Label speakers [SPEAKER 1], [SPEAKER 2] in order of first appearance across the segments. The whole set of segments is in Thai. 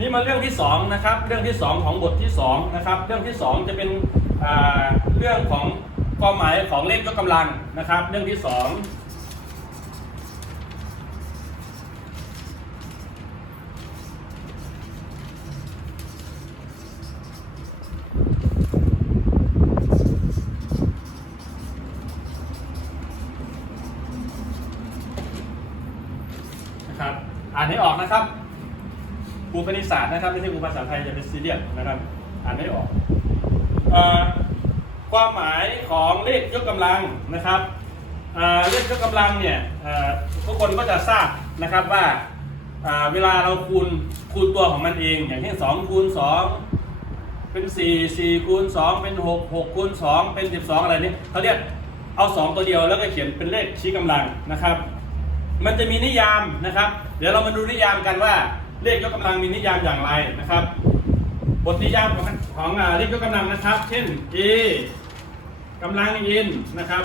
[SPEAKER 1] นี่มาเรื่องที่สองนะครับเรื่องที่สองของบทที่สองนะครับเรื่องที่สองจะเป็นเรื่องของความหมายของเลขยกกำลังนะครับ เรื่องที่สองนะครับอ่านให้ออกนะครับ ครูคณิตศาสตร์นะครับไม่ใช่ครูภาษาไทยจะเป็นซีเรียสนะครับอ่านให้ออกอความหมายของเลขยกกำลังนะครับเลขยกกำลังเนี่ยทุกคนก็จะทราบนะครับว่าอ่าเวลาเราคูณคูณตัวของมันเอง อย่างเช่น2คูณ2เป็น 4 4คูณ2เป็น 6 6คูณ2เป็น 12 อะไรนี้เขาเรียกเอา 2 ตัวเดียวแล้วก็เขียนเป็นเลขชี้กำลังนะครับ มันจะมีนิยามนะครับ เดี๋ยวเรามาดูนิยามกันว่า เลขยกกำลังมีนิยามอย่างไรนะครับ บทนิยามของของอ่าเลขยกกำลังนะครับ เช่น a กำลัง n นะครับ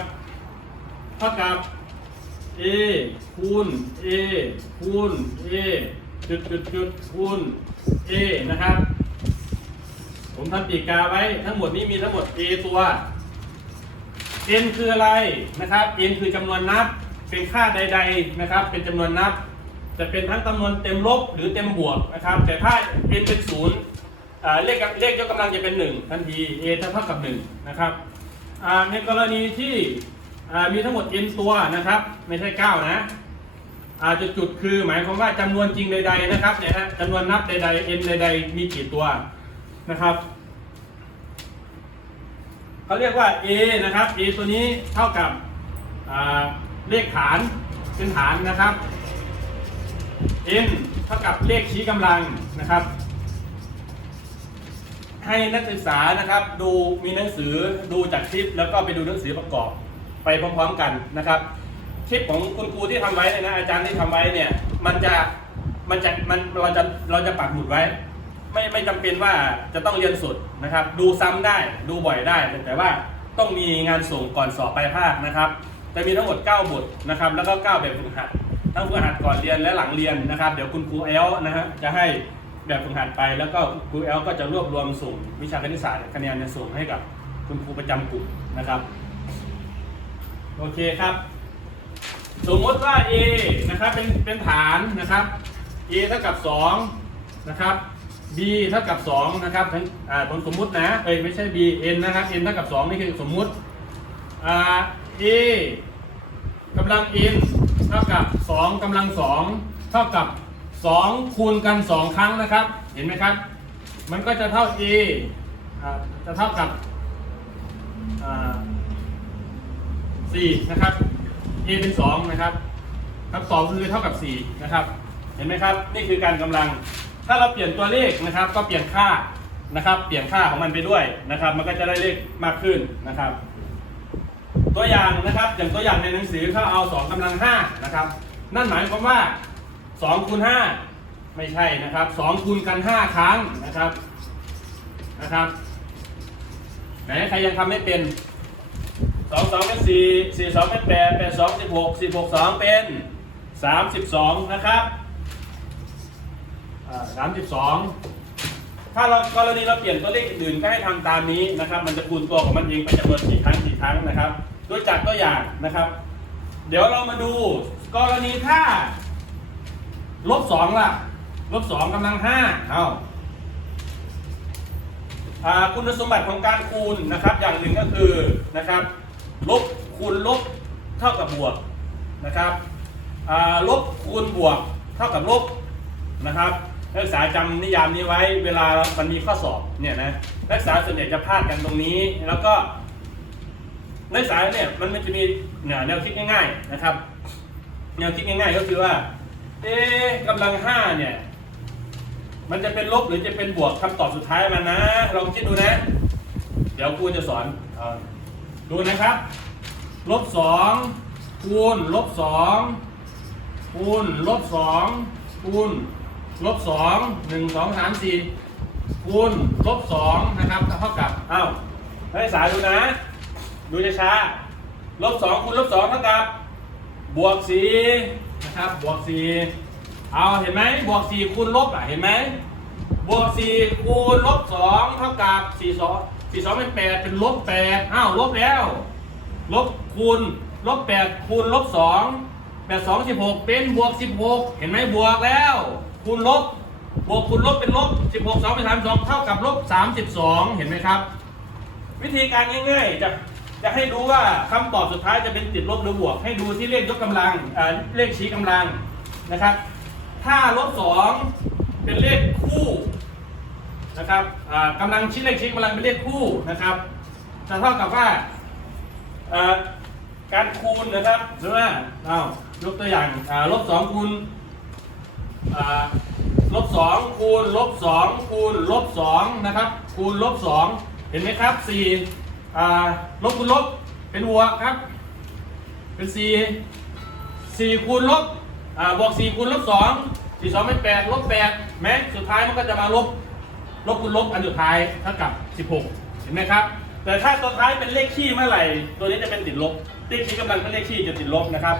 [SPEAKER 1] เท่ากับ a คูณ a คูณ a จุดจุดจุดคูณ a นะครับ ผมทำปีกกาไว้ทั้งหมดนี้มีทั้งหมด a ตัว n คืออะไรนะครับ n คือจำนวนนับ เป็นค่าใด ๆนะครับ เป็นจำนวนนับ จะเป็นทั้งจำนวนเต็มลบหรือเต็มบวกนะครับ แต่ถ้า n เป็นศูนย์เลขเลขยกกำลังจะเป็น1ทันที a จะเท่ากับ1นะครับในกรณีที่มีทั้งหมด n ตัวนะครับ ไม่ใช่ 9 นะอาจุดจุดคือหมายความว่าจำนวนจริงใด ๆ นะครับเนี่ยฮะจำนวนนับใดๆ n ใด ๆ มีกี่ตัวนะครับเขาเรียกว่า a นะครับ a ตัวนี้เท่ากับเลขฐานเป็นฐานนะครับ n เท่ากับเลขชี้กำลังนะครับ ให้นักศึกษานะครับดูมีหนังสือดูจากคลิป แล้วก็ไปดูหนังสือประกอบไปพร้อมๆกันนะครับ คลิปของคุณครูที่ทำไว้เนี่ยนะอาจารย์ที่ทำไว้เนี่ยมันจะมันจะมันเราจะเราจะปักหมุดไว้ ไม่ไม่จำเป็นว่าจะต้องเรียนสดนะครับ ดูซ้ำได้ดูบ่อยได้ แต่ว่าต้องมีงานส่งก่อนสอบปลายภาคนะครับ จะมีทั้งหมด 9 บทนะครับ แล้วก็ 9 แบบฝึกหัด ทั้งฝึกหัดก่อนเรียนและหลังเรียนนะครับ เดี๋ยวคุณครูแอลนะฮะจะให้แบบฝึกหัดไป แล้วก็ครูแอลก็จะรวบรวมส่งวิชาคณิตศาสตร์คะแนนเนี่ยส่งให้กับคุณครูประจำกลุ่มนะครับ โอเคครับ สมมติว่า a นะครับเป็นเป็นฐานนะครับ a เท่ากับ2นะครับ b เท่ากับ2นะครับทั้งอ่าผมสมมุตินะเอ้ยไม่ใช่ b n นะครับ n เท่ากับ 2 นี่คือสมมุติอ่า a กำลัง n ท่ากับ2กำลัง2เท่ากับ 2 คูณกัน 2 ครั้งนะครับ เห็นไหมครับ มันก็จะเท่า a อ่าจะเท่ากับอ่า4นะครับ a เป็น 2 นะครับคำตอบคือเท่ากับ 4 นะครับ เห็นไหมครับ นี่คือการกำลัง ถ้าเราเปลี่ยนตัวเลขนะครับ ก็เปลี่ยนค่านะครับ เปลี่ยนค่าของมันไปด้วยนะครับ มันก็จะได้เลขมากขึ้นนะครับ ตัวอย่างนะครับอย่างตัวอย่างในหนังสือเขาเอา2กำลัง5นะครับนั่นหมายความว่า2คูณ5ไม่ใช่นะครับ2คูณกัน 5 ครั้งนะครับนะครับไหนใครยังทำไม่เป็นสองสองเป็นสี่สี่สองเป็นแปดแปดสองสิบหกสิบหกสองเป็นสามสิบสองนะครับสามสิบสองถ้าเรากรณีเราเปลี่ยนตัวเลขอื่นก็ให้ทำตามนี้นะครับ มันจะคูณตัวของมันเองไปจำนวนกี่ครั้งกี่ครั้งนะครับ โดยจากตัวอย่างนะครับ เดี๋ยวเรามาดู กรณีถ้าลบสองล่ะลบสองกำลังห้าเอาอ่าคุณสมบัติของการคูณนะครับอย่างหนึ่งก็คือนะครับลบคูณลบเท่ากับบวกนะครับลบคูณบวกเท่ากับลบนะครับนักศึกษาจำนิยามนี้ไว้เวลามันมีข้อสอบเนี่ยนะนักศึกษาส่วนใหญ่จะพลาดกันตรงนี้ แล้วก็ นักศึกษาเนี่ยมันมันจะมีแนวคิดง่าย ๆนะครับ แนวคิดง่าย ๆ ก็คือว่า เอ๊กำลังห้าเนี่ยมันจะเป็นลบหรือจะเป็นบวกคำตอบสุดท้ายมันนะลองคิดดูนะ เดี๋ยวครูจะสอนเอ่อดูนะครับลบสองคูณลบสองคูณลบสองคูณลบสองหนึ่งสองสามสี่คูณลบสองนะครับเท่ากับอ้าวนักศึกษาดูนะ ดูช้าๆลบสองคูณลบสองเท่ากับบวกสี่นะครับบวกสี่เอาเห็นไหมบวกสี่คูณลบอะเห็นไหมบวกสี่คูณลบสองเท่ากับสี่สองสี่สองเป็นแปดเป็นลบแปดอ้าวลบแล้ว ลบคูณลบแปดคูณลบสองแปดสองสิบหกเป็นบวกสิบหกเห็นไหมบวกแล้ว คูณลบบวกคูณลบเป็นลบสิบหกสองเป็นสามสองเท่ากับลบสามสิบสองเห็นไหมครับ วิธีการง่ายๆจะ จะให้รู้ว่าคำตอบสุดท้ายจะเป็นติดลบหรือบวก ให้ดูที่เลขยกกำลังเลขชี้กำลังนะครับ ถ้าลบสองเป็นเลขคู่นะครับอ่ากำลังชิ้เลขชี้กำลังเป็นเลขคู่นะครับจะเท่ากับว่าการคูณนะครับใช่ไหมเอายกตัวอย่างลบสองคูณลบสองคูณลบสองคูณลบสองนะครับคูณลบสองเห็นไหมครับสี่ อ่าลบคูณลบเป็นบวกครับ เป็นสี่สี่คูณลบอ่าบวกสี่คูณลบสองสี่สองเป็นแปดลบแปดแม้สุดท้ายมันก็จะมาลบลบคูณลบอันสุดท้ายเท่ากับ16เห็นไหมครับ แต่ถ้าตัวท้ายเป็นเลขขี้เมื่อไหร่ ตัวนี้จะเป็นติดลบเลขขี้กำลังเป็นเลขขี้จะติดลบนะครับ